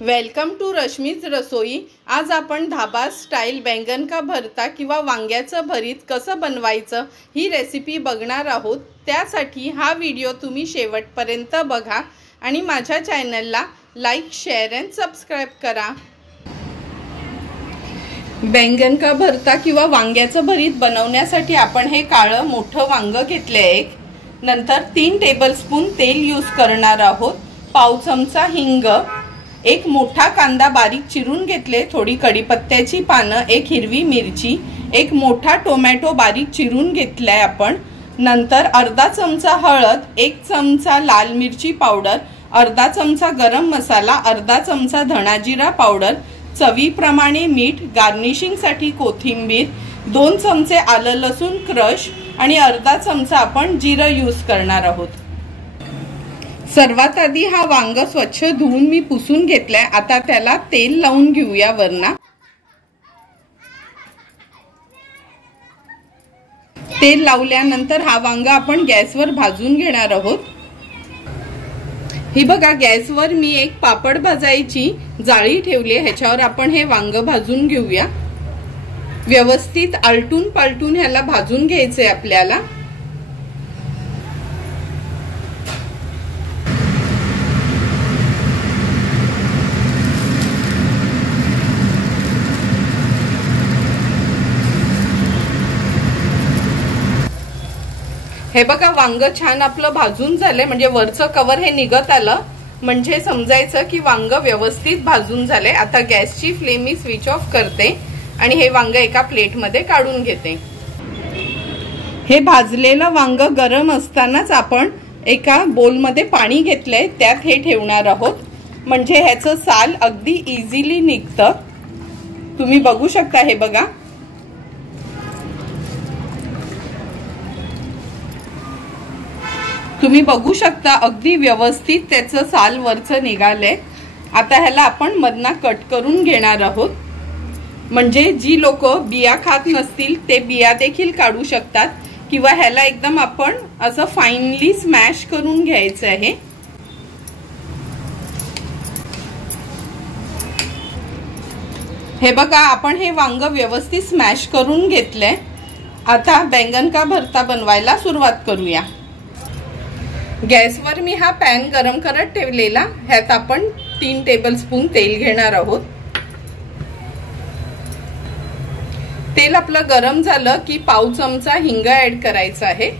Welcome to Rashmi's रसोई। आज आपण धाबा style बैंगन का भरता किंवा वांग्याचं भरीत कसं बनवायचं ही रेसिपी बघणार आहोत। त्यासाठी हा व्हिडिओ तुम्ही शेवटपर्यंत बघा आणि माझ्या चॅनलला लाईक, शेअर अँड सबस्क्राइब करा। बैंगन का भरता किंवा वांग्याचं भरीत बनवण्यासाठी आपण हे काळं मोठं वांग घेतले आहे। नंतर 3 टेबलस्पून तेल यूज करणार आहोत। पाव चमचा हिंग, एक मोठा कांदा बारीक चिरून घेतले, थोडी कढीपत्त्याची पानं, एक हिरवी मिरची, एक मोठा टोमॅटो बारीक चिरून घेतलाय आपण। नंतर अर्धा चमचा हळद, 1 चमचा लाल मिरची पावडर, अर्धा चमचा गरम मसाला, अर्धा चमचा धना जिरा पावडर, चवीप्रमाणे मीठ, गार्निशिंग साठी कोथिंबीर, 2 चमचे आलं लसूण क्रश आणि अर्धा चमचा आपण जिरं यूज करणार आहोत। सर्वात आधी हा वांग स्वच्छ धुवून मी पुसून घेतलाय। आता त्याला तेल लावून घेऊया वरना। तेल लावल्यानंतर हा वांग आपण गॅसवर भाजून घेणार आहोत। ही बघा, गॅसवर मी एक पापड भाजायची जाळी ठेवली, ह्याच्यावर आपण हे वांग भाजून घेऊया। व्यवस्थित आलटून पालटून ह्याला भाजून घ्यायचंय आपल्याला। हे बघा, वांग छान आपलं भाजून झाले, म्हणजे वरचं कवर हे निघत आलं, म्हणजे समजायचं की वांग व्यवस्थित भाजून झाले। आता गॅसची फ्लेम मी स्विच ऑफ करते आणि हे वांग एका प्लेट मध्ये काढून घेते। हे भाजलेलं वांग गरम असतानाच आपण एका बोल मध्ये पाणी घेतलंय, त्यात हे ठेवणार आहोत, म्हणजे ह्याचं साल अगदी इझिली निघतं। तुम्ही बघू शकता, हे बघा, तुम्ही बघू शकता अगदी व्यवस्थित त्याचं साल वरचं निघालंय। आता ह्याला आपण मधना कट करून घेणार आहोत, म्हणजे जी लोक बिया खात नसतील ते बिया देखील काढू शकतात, किंवा ह्याला एकदम आपण असं फाईनली स्मॅश करून घ्यायचं आहे। हे बघा, आपण हे वांग व्यवस्थित स्मॅश करून घेतलंय। आता बैंगन का भरता बनवायला सुरुवात करूया। गॅसवर मी हा पॅन गरम करत ठेवलेला, ह्यात आपण 3 टेबलस्पून तेल घेणार आहोत। तेल आपलं गरम झालं की पाव चमचा हिंग ऍड करायचा आहे।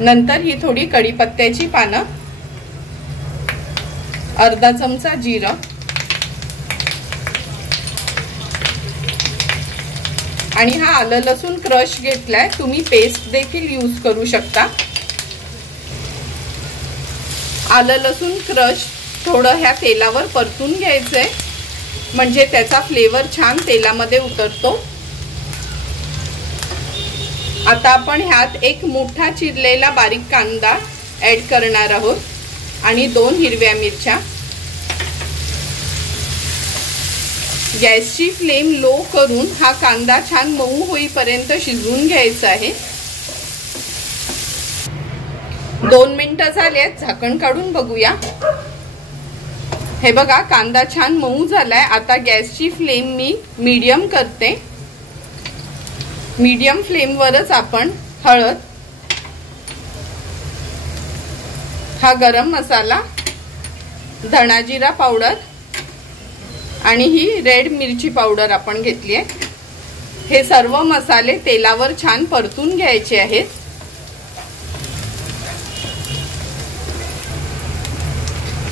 नंतर ही थोडी कढीपत्त्याची पानं, अर्धा चमचा जिरं आणि हा आलं लसूण क्रश घेतलाय, तुम्ही पेस्ट देखील यूज करू शकता। आलं लसूण क्रश थोडं ह्या तेलावर परतून घ्यायचंय, म्हणजे त्याचा फ्लेवर छान तेलामध्ये उतरतो। आता आपण ह्यात एक मोठा चिरलेला बारीक कांदा ऍड करणार आहोत आणि 2 हिरव्या मिरच्या। गॅसची फ्लेम लो करून हा कांदा छान मऊ होईपर्यंत शिजवून घ्यायचा आहे। 2 मिनिटं झालेत, झाकण काढून बघूया। हे बघा, कांदा छान मऊ झालाय। आता गॅसची फ्लेम मी मीडियम करते। मीडियम फ्लेमवरच आपण हळद, हा गरम मसाला, धना जिरा पावडर आणि ही रेड मिरची पावडर आपण घेतली आहे। हे सर्व मसाले तेलावर छान परतून घ्यायचे आहेत।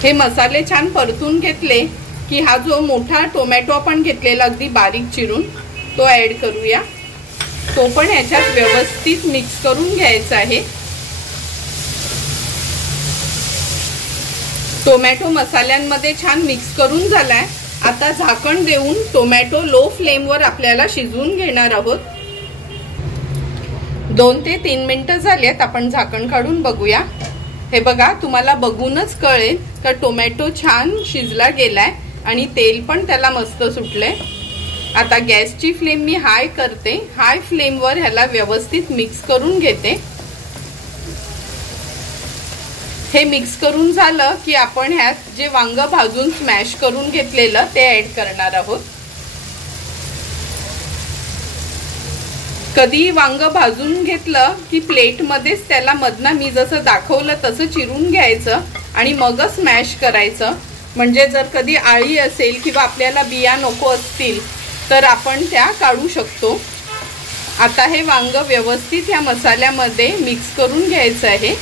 हे मसाले छान परतून घेतले की हा जो मोठा टोमॅटो आपण घेतलेला अगदी बारीक चिरून, तो ऍड करूया। तो पण ह्याच्यात व्यवस्थित मिक्स करून घ्यायचा आहे। टोमॅटो मसाल्यांमध्ये छान मिक्स करून झालाय। आता झाकण देऊन टोमॅटो लो फ्लेमवर आपल्याला शिजवून घेणार आहोत। 2 ते 3 मिनिटं झालेत, आपण झाकण काढून बघूया। हे बघा, तुम्हाला बघूनच कळेल का टोमॅटो छान शिजला गेलाय आणि तेल पण त्याला मस्त सुटलंय। आता गॅसची फ्लेम मी हाय करते। हाय फ्लेमवर ह्याला व्यवस्थित मिक्स करून घेते। हे मिक्स करून झालं की आपण ह्यात जे वांग भाजून स्मॅश करून घेतलेलं ते ऍड करणार आहोत। कधी वांग भाजून घेतलं की प्लेट मध्येच त्याला मधनं मी जसं दाखवलं तसं चिरून घ्यायचं आणि मगच स्मॅश करायचं, म्हणजे जर कधी आळी असेल किंवा आपल्याला बिया नको असतील तर आपण त्या काढू शकतो। आता हे वांग व्यवस्थित या मसाल्यामध्ये मिक्स करून घ्यायचं आहे।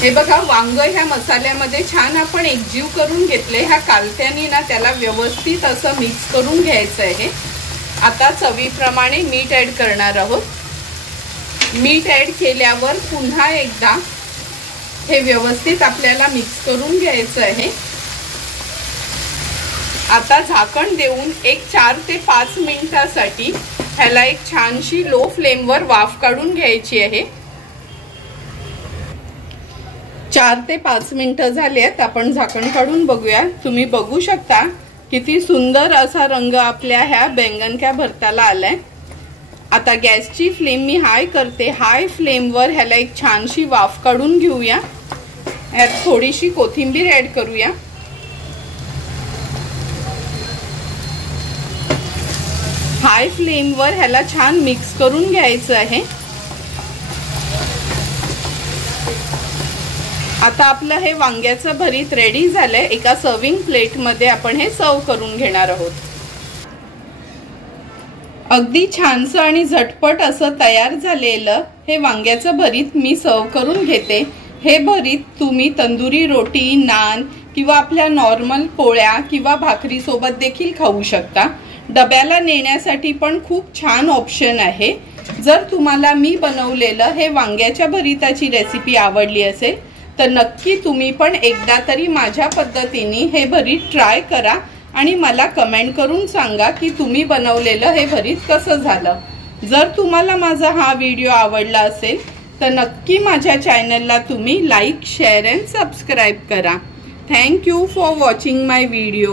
हे बघा, वांग ह्या मसाल्यामध्ये छान आपण एकजीव करून घेतले। ह्या कालत्यानी ना त्याला व्यवस्थित असं मिक्स करून घ्यायचं आहे। आता चवीप्रमाणे मीठ ऍड करणार आहोत। मीठ ऍड केल्यावर पुन्हा एकदा हे व्यवस्थित आपल्याला मिक्स करून घ्यायचं आहे। आता झाकण देऊन एक 4 ते 5 मिनिटांसाठी ह्याला एक छानशी लो फ्लेमवर वाफ काढून घ्यायची आहे। 4 ते 5 मिनिटं झालेत, आपण झाकण काढून बघूया। तुम्ही बघू शकता किती सुंदर असा रंग आपल्या ह्या बैंगन भरताला आलाय। आता गॅसची फ्लेम मी हाय करते। हाय फ्लेमवर ह्याला एक छानशी वाफ काढून घेऊया। यात थोडीशी कोथिंबीर ऍड करूया। हाय फ्लेमवर ह्याला छान मिक्स करून घ्यायचं आहे। आता आपलं हे वांग्याचं भरीत रेडी झालंय। एका सर्विंग प्लेट मध्ये आपण हे सर्व करून घेणार आहोत। अगदी छानसं आणि झटपट असं तयार झालेलं हे वांग्याचं भरीत मी सर्व करून घेते। हे भरीत तुम्ही तंदुरी रोटी, नान किंवा आपल्या नॉर्मल पोळ्या किंवा भाकरी सोबत देखील खाऊ शकता। डब्याला नेण्यासाठी पण खूप छान ऑप्शन आहे। जर तुम्हाला मी बनवलेलं हे वांग्याच्या भरीताची रेसिपी आवडली असेल तर नक्की तुम्ही पण एकदा तरी माझ्या पद्धतीने हे भरीत ट्राय करा आणि मला कमेंट करून सांगा की तुम्ही बनवलेलं हे भरीत कसं झालं। जर तुम्हाला माझा हा व्हिडिओ आवडला असेल तर नक्की माझ्या चॅनलला तुम्ही लाईक, शेअर अँड सबस्क्राईब करा। Thank you for watching my video.